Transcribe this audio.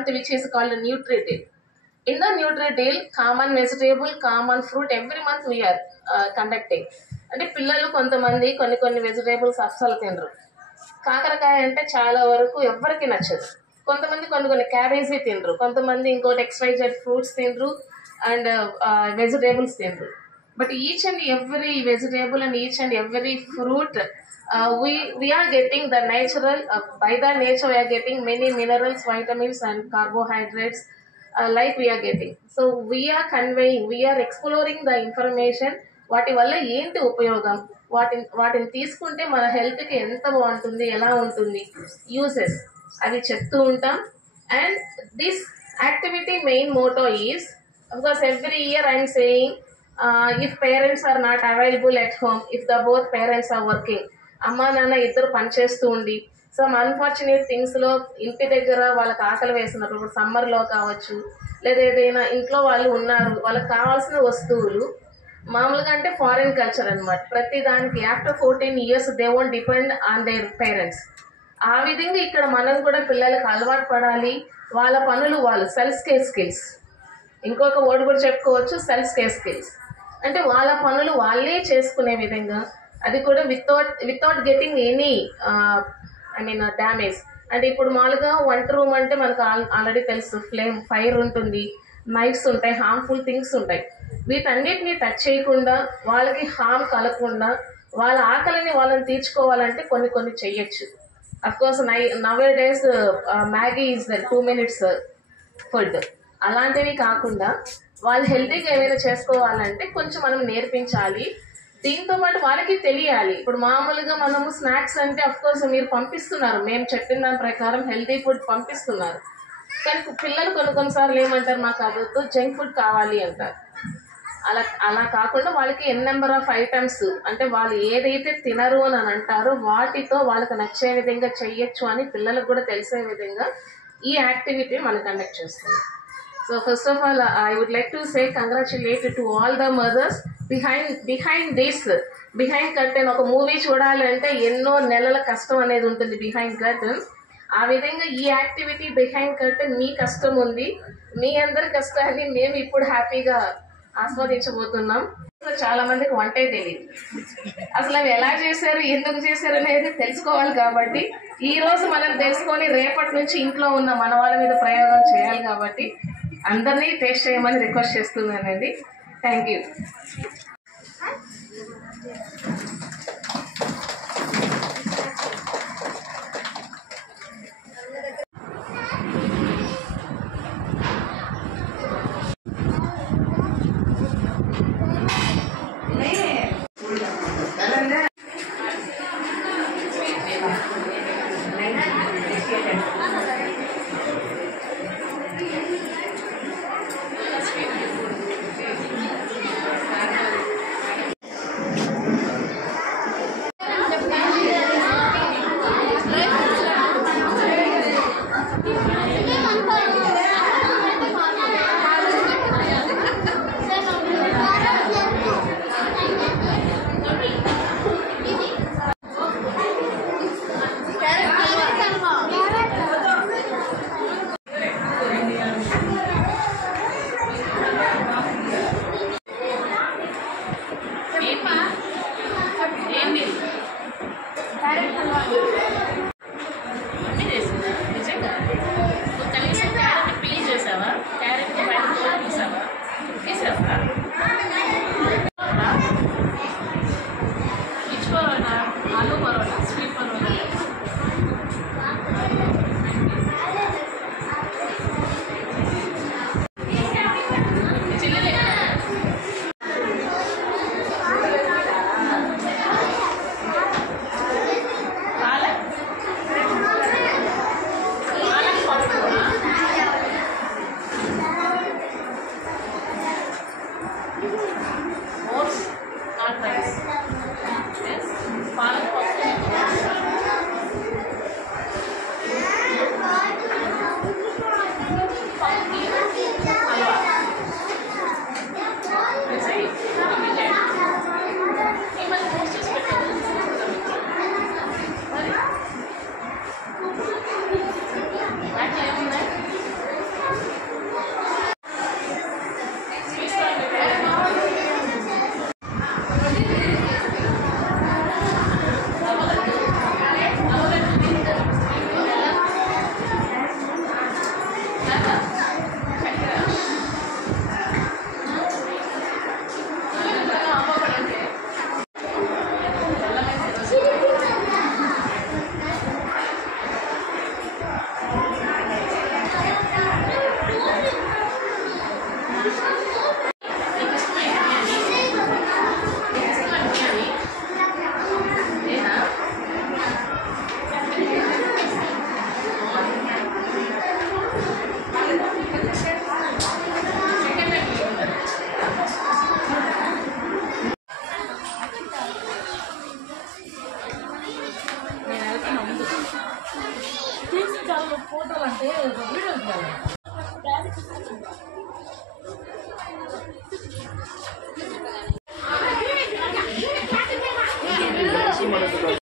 month which is called Nutri-Deal. In the Nutri-Deal, common vegetable, common fruit every month we are conducting. అంటే పిల్లలు కొంతమంది కొన్ని vegetables అస్సలు తినరు. కాకరకాయ అంటే చాలా వరకు ఎవరికి నచ్చదు. కొంతమంది కొన్ని క్యాబేజీ తినరు, కొంతమంది ఇంకోటి XYZ ఫ్రూట్స్ తినరు అండ్ వెజిటేబుల్స్ తినరు. But each and every vegetable and each and every fruit we are getting the natural, by the nature we are getting many minerals, vitamins and carbohydrates like we are getting. So we are conveying, we are exploring the information. వాటి వల్ల ఏంటి ఉపయోగం, వాటిని తీసుకుంటే మన హెల్త్కి ఎంత బాగుంటుంది, ఎలా ఉంటుంది, యూసెస్ అది చెప్తూ ఉంటాం. And this activity main motto is, of course every year I'm saying, if parents are not available at home, if the both parents are working, అమ్మ నాన్న ఇద్దరు పనిచేస్తూ ఉండి సమ్ అన్ఫార్చునేట్ థింగ్స్లో ఇంటి దగ్గర వాళ్ళకి ఆకలి వేసినప్పుడు, ఇప్పుడు సమ్మర్లో కావచ్చు, లేదా ఏదైనా ఇంట్లో వాళ్ళు ఉన్నారు, వాళ్ళకి కావాల్సిన వస్తువులు మామూలుగా అంటే ఫారిన్ కల్చర్ అనమాట, ప్రతి దానికి after 14 years they won't depend on their parents. ఆ విధంగా ఇక్కడ మనం కూడా పిల్లలకు అలవాటు పడాలి. వాళ్ళ పనులు వాళ్ళు, సెల్ఫ్ కేర్ స్కిల్స్, ఇంకొక వర్డ్ కూడా చెప్పుకోవచ్చు, సెల్ఫ్ కేర్ స్కిల్స్. అంటే వాళ్ళ పనులు వాళ్ళే చేసుకునే విధంగా, అది కూడా వితౌట్ గెటింగ్ ఎనీ డ్యామేజ్. అంటే ఇప్పుడు మామూలుగా వంట రూమ్ అంటే మనకు ఆల్రెడీ తెలుసు, ఫైర్ ఉంటుంది, నైఫ్స్ ఉంటాయి, హార్మ్ఫుల్ థింగ్స్ ఉంటాయి. వీటన్నిటిని టచ్ చేయకుండా, వాళ్ళకి హార్మ్ కలగకుండా, వాళ్ళ ఆకలిని వాళ్ళని తీర్చుకోవాలంటే కొన్ని చెయ్యొచ్చు. Of course now days Maggi is the 2 minutes food. అలాంటివి కాకుండా వాళ్ళు హెల్తీగా ఏమైనా చేసుకోవాలంటే కొంచెం మనం నేర్పించాలి. దీంతో పాటు వాళ్ళకి తెలియాలి. ఇప్పుడు మామూలుగా మనము స్నాక్స్ అంటే అఫ్కోర్స్ మీరు పంపిస్తున్నారు, మేము చెప్పిన దాని ప్రకారం హెల్తీ ఫుడ్ పంపిస్తున్నారు. కానీ పిల్లలు కొన్నిసార్లు ఏమంటారు, మాకు అదొద్దు, జంక్ ఫుడ్ కావాలి అంటారు. అలా కాకుండా వాళ్ళకి నెంబర్ ఆఫ్ ఐటమ్స్, అంటే వాళ్ళు ఏదైతే తినరు అని అంటారో వాటితో వాళ్ళకి నచ్చే విధంగా చెయ్యొచ్చు అని పిల్లలకు కూడా తెలిసే విధంగా ఈ యాక్టివిటీ మనం కండక్ట్ చేస్తాం. So first of all, I would like to say congratulations to all the mothers behind curtain. ఒక మూవీ చూడాలంటే ఎన్నో నెలల కష్టం అనేది ఉంటుంది బిహైండ్ కర్టన్. ఆ విధంగా ఈ యాక్టివిటీ బిహైండ్ కర్టన్ మీ కష్టం ఉంది, మీ అందరి కష్టాన్ని మేము ఇప్పుడు హ్యాపీగా ఆస్వాదించబోతున్నాం. చాలా మందికి వంటే తెలియదు, అసలు అవి ఎలా చేశారు, ఎందుకు చేశారు అనేది తెలుసుకోవాలి. కాబట్టి ఈ రోజు మనం తెలుసుకొని రేపటి నుంచి ఇంట్లో ఉన్న మన వాళ్ళ మీద ప్రయోగం చేయాలి. కాబట్టి అందరినీ టేస్ట్ చేయమని రిక్వెస్ట్ చేస్తున్నానండి. Thank you. నేను వెళ్తున్నా ముందు తీసి చాలా ఫోటోలు అంటే వీడియోలు